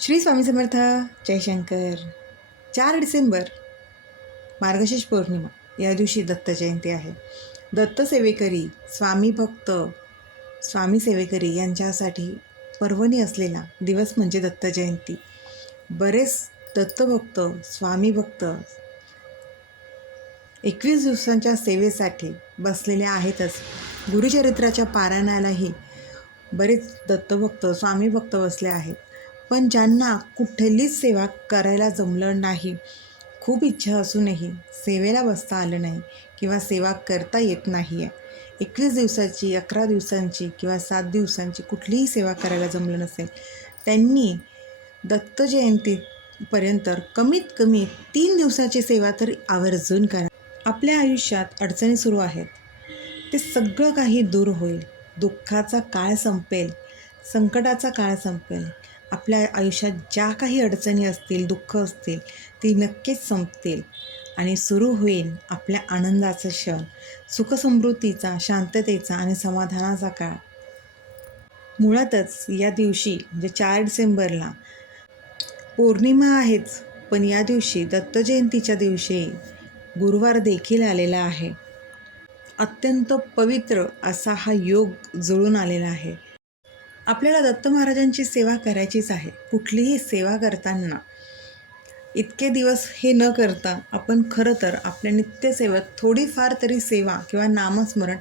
श्री स्वामी समर्थ. जयशंकर. 4 डिसेंबर मार्गशीर्ष पौर्णिमा या दिवशी दत्त जयंती आहे. दत्त सेवेकरी, स्वामी भक्त, स्वामी सेवेकरी यांच्यासाठी पर्वणी असलेला दिवस म्हणजे दत्त जयंती. बरेच दत्तभक्त, स्वामी भक्त 21 दिवसांच्या सेवेसाठी बसलेले आहेतच. गुरुचरित्राच्या पारायणालाही बरेच दत्तभक्त, स्वामी भक्त बसले आहेत. पण ज्यांना कुठलीच सेवा करायला जमलं नाही, खूप इच्छा असूनही सेवेला बसता आलं नाही किंवा सेवा करता येत नाही आहे, 21 दिवसाची, 11 दिवसांची किंवा 7 दिवसांची कुठलीही सेवा करायला जमलं नसेल, त्यांनी दत्त जयंतीपर्यंत कमीत कमी 3 दिवसाची सेवा तर आवर्जून करा. आपल्या आयुष्यात अडचणी सुरू आहेत, ते सगळं काही दूर होईल. दुःखाचा काळ संपेल, संकटाचा काळ संपेल. आपल्या आयुष्यात ज्या काही अडचणी असतील, दुःख असतील, ती नक्कीच संपतील आणि सुरू होईल आपल्या आनंदाचा क्षण, सुखसमृद्धीचा, शांततेचा आणि समाधानाचा काळ. मुळातच या दिवशी म्हणजे 4 डिसेंबरला पौर्णिमा आहेच, पण या दिवशी दत्त जयंतीच्या दिवशी गुरुवार देखील आलेला आहे. अत्यंत पवित्र असा हा योग जुळून आलेला आहे. आपल्याला दत्त महाराजांची सेवा करायचीच आहे. कुठलीही सेवा करताना इतके दिवस हे न करता आपण खरं तर आपल्या नित्यसेवेत थोडीफार तरी सेवा किंवा नामस्मरण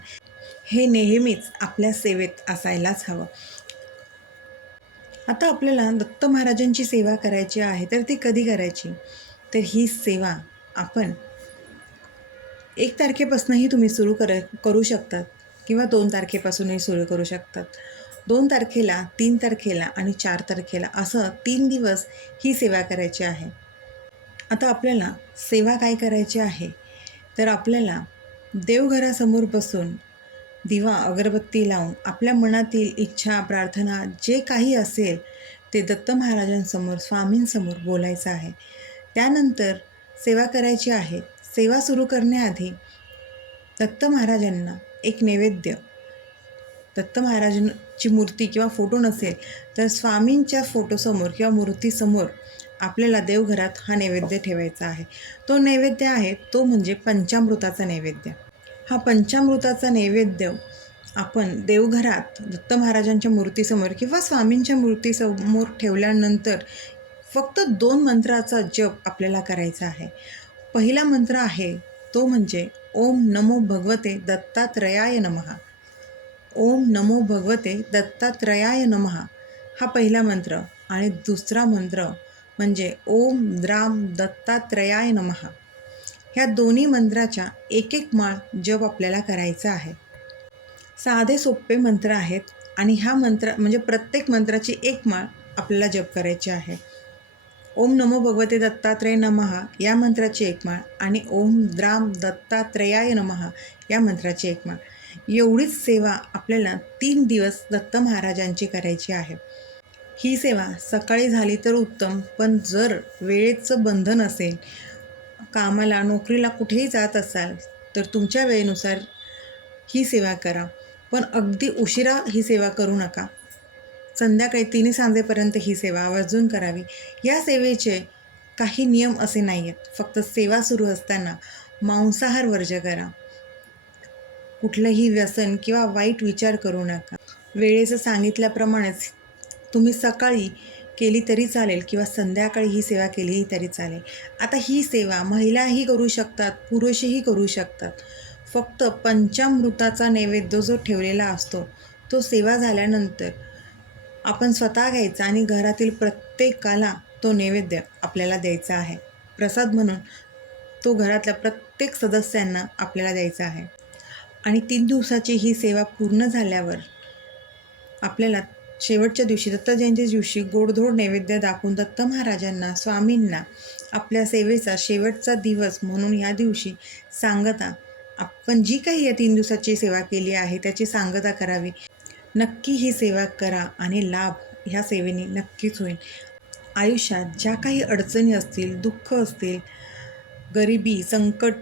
हे नेहमीच आपल्या सेवेत असायलाच हवं. आता आपल्याला दत्त महाराजांची सेवा करायची आहे, तर ती कधी करायची? तर ही सेवा आपण 1 तारखेपासूनही तुम्ही सुरू करू शकतात किंवा 2 तारखेपासूनही सुरू करू शकतात. 2 तारखेला, 3 तारखेला आणि 4 तारखेला असं 3 दिवस ही सेवा करायची आहे. आता आपल्याला सेवा काय करायची आहे, तर आपल्याला देवघरासमोर बसून दिवा अगरबत्ती लावून आपल्या मनातील इच्छा, प्रार्थना जे काही असेल ते दत्त महाराजांसमोर, स्वामींसमोर बोलायचं आहे. त्यानंतर सेवा करायची आहे. सेवा सुरू करण्याआधी दत्त महाराजांना एक नैवेद्य, दत्त महाराजांची मूर्ती किंवा फोटो नसेल तर स्वामींच्या फोटोसमोर किंवा मूर्तीसमोर आपल्याला देवघरात हा नैवेद्य ठेवायचा आहे. तो नैवेद्य आहे तो म्हणजे पंचामृताचा नैवेद्य. हा पंचामृताचा नैवेद्य आपण देवघरात दत्त महाराजांच्या मूर्तीसमोर किंवा स्वामींच्या मूर्तीसमोर ठेवल्यानंतर फक्त 2 मंत्राचा जप आपल्याला करायचा आहे. पहिला मंत्र आहे तो म्हणजे ओम नमो भगवते दत्तात्रयाय नमः. ओम नमो भगवते दत्तात्रयाय नमः हा पहिला मंत्र. आणि दुसरा मंत्र म्हणजे ओम द्राम दत्तात्रयाय नमः. ह्या दोन्ही मंत्राच्या एक माळ जप आपल्याला करायचा आहे. साधे सोपे मंत्र आहेत आणि ह्या मंत्र म्हणजे प्रत्येक मंत्राची 1 माळ आपल्याला जप करायची आहे. ओम नमो भगवते दत्तात्रय नमः या मंत्राची 1 माळ आणि ओम द्राम दत्तात्रयाय नमः या मंत्राची 1 माळ. एवढीच सेवा आपल्याला 3 दिवस दत्त महाराजांची करायची आहे. ही सेवा सकाळी झाली तर उत्तम, पण जर वेळेचं बंधन असेल, कामाला, नोकरीला कुठेही जात असाल तर तुमच्या वेळेनुसार ही सेवा करा. पण अगदी उशिरा ही सेवा करू नका. संध्याकाळी 3 सांजेपर्यंत ही सेवा आवर्जून करावी. या सेवेचे काही नियम असे नाही आहेत. फक्त सेवा सुरू असताना मांसाहार वर्ज्य करा. कुठलंही व्यसन किंवा वाईट विचार करू नका. वेळेचं सांगितल्याप्रमाणेच तुम्ही सकाळी केली तरी चालेल किंवा संध्याकाळी ही सेवा केलीही तरी चालेल. आता ही सेवा महिलाही करू शकतात, पुरुषही करू शकतात. फक्त पंचामृताचा नैवेद्य जो ठेवलेला असतो तो सेवा झाल्यानंतर आपण स्वतः घ्यायचा आणि घरातील प्रत्येकाला तो नैवेद्य आपल्याला द्यायचा आहे. प्रसाद म्हणून तो घरातल्या प्रत्येक सदस्यांना आपल्याला द्यायचा आहे. आणि 3 दिवसाची ही सेवा पूर्ण झाल्यावर आपल्याला शेवटच्या दिवशी, दत्त जयंतीच्या दिवशी गोडधोड नैवेद्य दाखवून दत्त महाराजांना, स्वामींना आपल्या सेवेचा शेवटचा दिवस म्हणून या दिवशी सांगता, आपण जी काही या 3 दिवसाची सेवा केली आहे त्याची सांगता करावी. नक्की ही सेवा करा आणि लाभ ह्या सेवेने नक्कीच होईल. आयुष्यात ज्या काही अडचणी असतील, दुःख असतील, गरिबी, संकट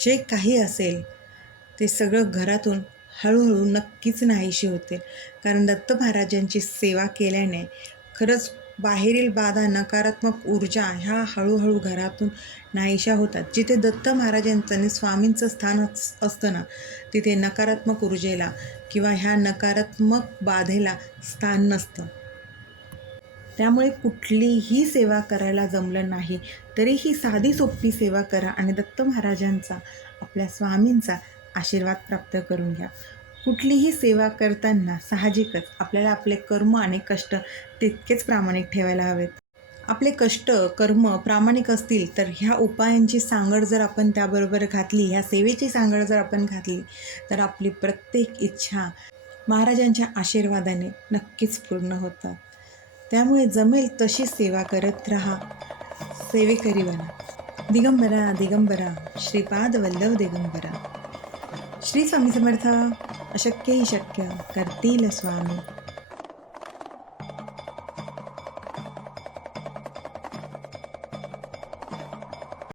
जे काही असेल ते सगळं घरातून हळूहळू नक्कीच नाहीशी होते. कारण दत्त महाराजांची सेवा केल्याने खरंच बाहेरील बाधा, नकारात्मक ऊर्जा ह्या हळूहळू घरातून नाहीशा होतात. जिथे दत्त महाराजांचं आणि स्वामींचं स्थान असतं ना, तिथे नकारात्मक ऊर्जेला किंवा ह्या नकारात्मक बाधेला स्थान नसतं. त्यामुळे कुठलीही सेवा करायला जमलं नाही तरी ही साधी सोपी सेवा करा आणि दत्त महाराजांचा, आपल्या स्वामींचा आशीर्वाद प्राप्त करून घ्या. कुठलीही सेवा करताना साहजिकच आपल्याला आपले कर्म आणि कष्ट तितकेच प्रामाणिक ठेवायला हवेत. आपले कष्ट, कर्म प्रामाणिक असतील तर ह्या उपायांची सांगड जर आपण त्याबरोबर घातली, ह्या सेवेची सांगड जर आपण घातली, तर आपली प्रत्येक इच्छा महाराजांच्या आशीर्वादाने नक्कीच पूर्ण होतात. त्यामुळे जमेल तशी सेवा करत राहा, सेवेकरी बना. दिगंबरा दिगंबरा श्रीपाद वल्लभ दिगंबरा. श्री स्वामी समर्थ. अशक्य ही शक्य करतील स्वामी.